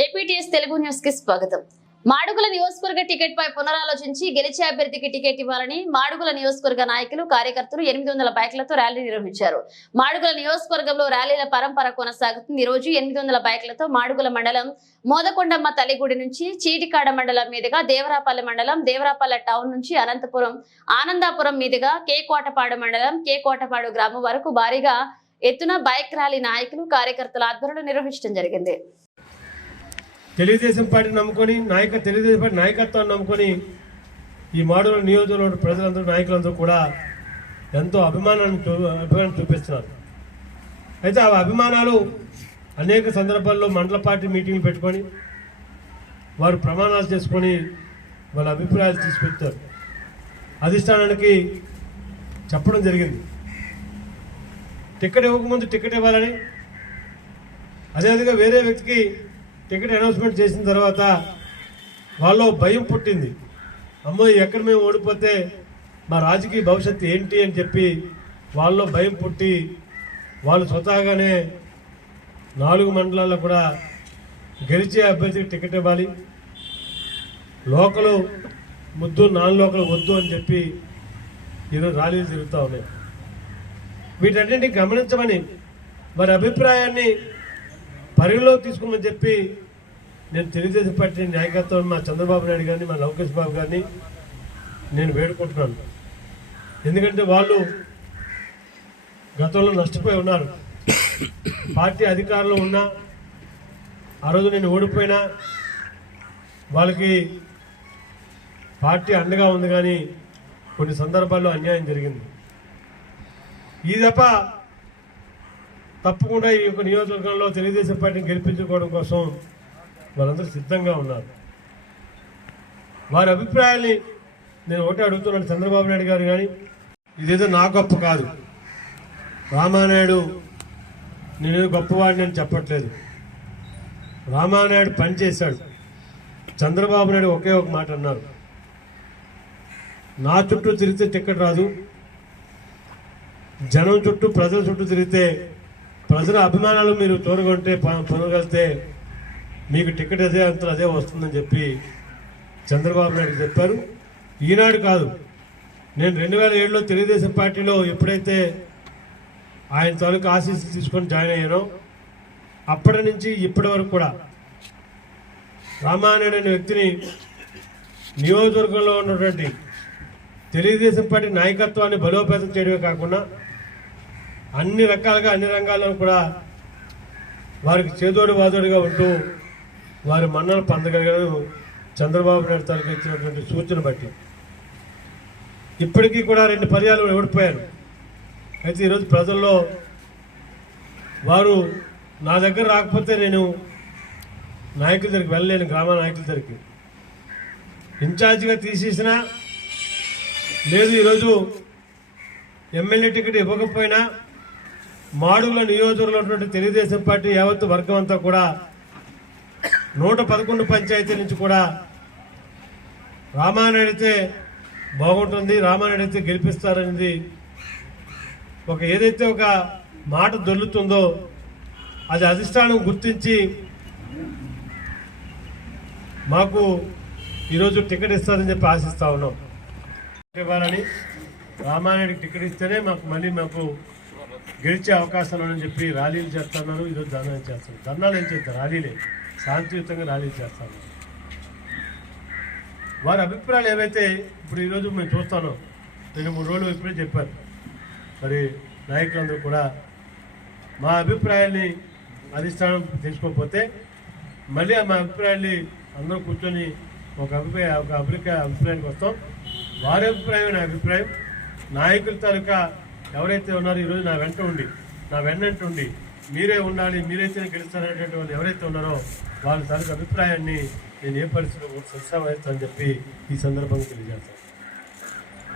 APTS Telugu న్యూస్కి స్వాగతం. మాడుగుల నియోజకవర్గ టికెట్ పై పునరాలోచించి గెలిచే అభ్యర్థికి టికెట్ ఇవ్వాలని మాడుగుల నియోజకవర్గ నాయకులు కార్యకర్తలు ఎనిమిది వందల బైక్లతో ర్యాలీ నిర్వహించారు. మాడుగుల నియోజకవర్గంలో ర్యాలీల పరంపర కొనసాగుతుంది. ఈ రోజు ఎనిమిది వందల బైక్లతో మాడుగుల మండలం మోదకొండమ్మ తల్లిగుడి నుంచి చీటికాడ మండలం మీదుగా దేవరాపల్లె మండలం దేవరాపల్లె టౌన్ నుంచి అనంతపురం ఆనందాపురం మీదుగా కే కోటపాడు మండలం కే కోటపాడు గ్రామం వరకు భారీగా ఎత్తున బైక్ ర్యాలీ నాయకులు కార్యకర్తల ఆధ్వర్యంలో నిర్వహించడం జరిగింది. తెలుగుదేశం పార్టీ నమ్ముకొని నాయక తెలుగుదేశం పార్టీ నాయకత్వాన్ని నమ్ముకొని ఈ మాడూరు నియోజకవర్గ ప్రజలందరూ నాయకులందరూ కూడా ఎంతో అభిమానాన్ని చూ అభిమానం చూపిస్తున్నారు. అయితే ఆ అభిమానాలు అనేక సందర్భాల్లో మండల పార్టీ మీటింగ్లు పెట్టుకొని వారు ప్రమాణాలు చేసుకొని వాళ్ళ అభిప్రాయాలు తీసుకొచ్చారు. అధిష్టానానికి చెప్పడం జరిగింది. టికెట్ ఇవ్వకముందు టికెట్ ఇవ్వాలని అదేవిధంగా వేరే వ్యక్తికి టికెట్ అనౌన్స్మెంట్ చేసిన తర్వాత వాళ్ళు భయం పుట్టింది. అమ్మో ఎక్కడ మేము ఓడిపోతే మా రాజకీయ భవిష్యత్తు ఏంటి అని చెప్పి వాళ్ళలో భయం పుట్టి వాళ్ళు స్వతహాగానే నాలుగు మండలాల్లో కూడా గెలిచే అభ్యర్థికి టికెట్ ఇవ్వాలి. లోకలు ముద్దు నాన్ లోకలు వద్దు అని చెప్పి ఈరోజు ర్యాలీలు తిరుగుతూ ఉన్నాయి. వీటన్నింటినీ గమనించమని వారి అభిప్రాయాన్ని పరిగణలోకి తీసుకోమని చెప్పి నేను తెలుగుదేశం పార్టీ నాయకత్వం మా చంద్రబాబు నాయుడు గారిని మా లోకేష్ బాబు గారిని నేను వేడుకుంటున్నాను. ఎందుకంటే వాళ్ళు గతంలో నష్టపోయి ఉన్నారు. పార్టీ అధికారంలో ఉన్నా ఆ రోజు నేను ఓడిపోయినా వాళ్ళకి పార్టీ అండగా ఉంది కానీ కొన్ని సందర్భాల్లో అన్యాయం జరిగింది. ఈ తప్ప తప్పకుండా ఈ యొక్క నియోజకవర్గంలో తెలుగుదేశం పార్టీని గెలిపించుకోవడం కోసం వాళ్ళందరూ సిద్ధంగా ఉన్నారు. వారి అభిప్రాయాల్ని నేను ఒకటే అడుగుతున్నాను చంద్రబాబు నాయుడు గారు కానీ ఇదేదో నా గొప్ప కాదు. రామానాయుడు నేను గొప్పవాడిని అని చెప్పట్లేదు. రామానాయుడు పని చేశాడు. చంద్రబాబు నాయుడు ఒకే ఒక మాట అన్నారు. నా చుట్టూ తిరిగితే టికెట్ రాదు. జనం చుట్టూ ప్రజల చుట్టూ తిరిగితే ప్రజల అభిమానాలు మీరు చూరగొంటే పొందగలిగితే మీకు టికెట్ అదే అంతా అదే వస్తుందని చెప్పి చంద్రబాబు నాయుడు చెప్పారు. ఈనాడు కాదు నేను రెండు వేల ఏడులో తెలుగుదేశం పార్టీలో ఎప్పుడైతే ఆయన తాలూకు ఆశీస్సులు తీసుకొని జాయిన్ అయ్యానో అప్పటి నుంచి ఇప్పటి వరకు కూడా రామానాయుడు అనే వ్యక్తిని నియోజకవర్గంలో ఉన్నటువంటి తెలుగుదేశం పార్టీ నాయకత్వాన్ని బలోపేతం చేయడమే కాకుండా అన్ని రకాలుగా అన్ని రంగాల్లో కూడా వారికి చేదోడు వాదోడుగా ఉంటూ వారి మన్నలు పొందగలిగారు చంద్రబాబు నాయుడు తాలూకు ఇచ్చినటువంటి సూచన బట్టి. ఇప్పటికీ కూడా రెండు పర్యాలు ఓడిపోయారు. అయితే ఈరోజు ప్రజల్లో వారు నా దగ్గర రాకపోతే నేను నాయకుల దగ్గరికి వెళ్ళలేను గ్రామ నాయకుల దగ్గరికి. ఇన్ఛార్జిగా తీసేసినా లేదు ఈరోజు ఎమ్మెల్యే టికెట్ ఇవ్వకపోయినా మాడుగుల నియోజకవర్గంలో ఉన్నటువంటి తెలుగుదేశం పార్టీ యావత్తు వర్గం అంతా కూడా నూట పదకొండు పంచాయతీ నుంచి కూడా రామానాయుడు అయితే బాగుంటుంది రామానాయుడు గెలిపిస్తారనేది ఒక ఏదైతే ఒక మాట దొల్లుతుందో అది అధిష్టానం గుర్తించి మాకు ఈరోజు టికెట్ ఇస్తారని చెప్పి ఆశిస్తా ఉన్నాం. ఇవ్వాలని రామానాయుడికి టికెట్ ఇస్తేనే మాకు మళ్ళీ మాకు గెలిచే అవకాశాలు అని చెప్పి ర్యాలీలు చేస్తున్నారు. ఈరోజు ధర్నాలు చేస్తారు ధర్నాలు ఏం చేస్తారు? ర్యాలీలే. శాంతియుతంగా ర్యాలీలు చేస్తాను వారి అభిప్రాయాలు ఏవైతే ఇప్పుడు ఈరోజు మేము చూస్తాను రెండు మూడు రోజులు ఇప్పుడే చెప్పారు. మరి నాయకులందరూ కూడా మా అభిప్రాయాన్ని అధిష్టానం తీసుకోకపోతే మళ్ళీ మా అభిప్రాయాన్ని అందరూ కూర్చొని ఒక అభిప్రాయ ఒక అభిప్రాయ అభిప్రాయానికి వస్తాం. వారి అభిప్రాయం నా అభిప్రాయం. నాయకుల తాలూకా ఎవరైతే ఉన్నారో ఈరోజు నా వెంట ఉండి నా వెన్నంట ఉండి మీరే ఉండాలి మీరైతే గెలుస్తారనేటువంటి వాళ్ళు ఎవరైతే ఉన్నారో వాళ్ళ తాలూకా అభిప్రాయాన్ని నేను ఏ పరిస్థితిలో సత్సామని చెప్పి ఈ సందర్భంగా తెలియజేస్తాను.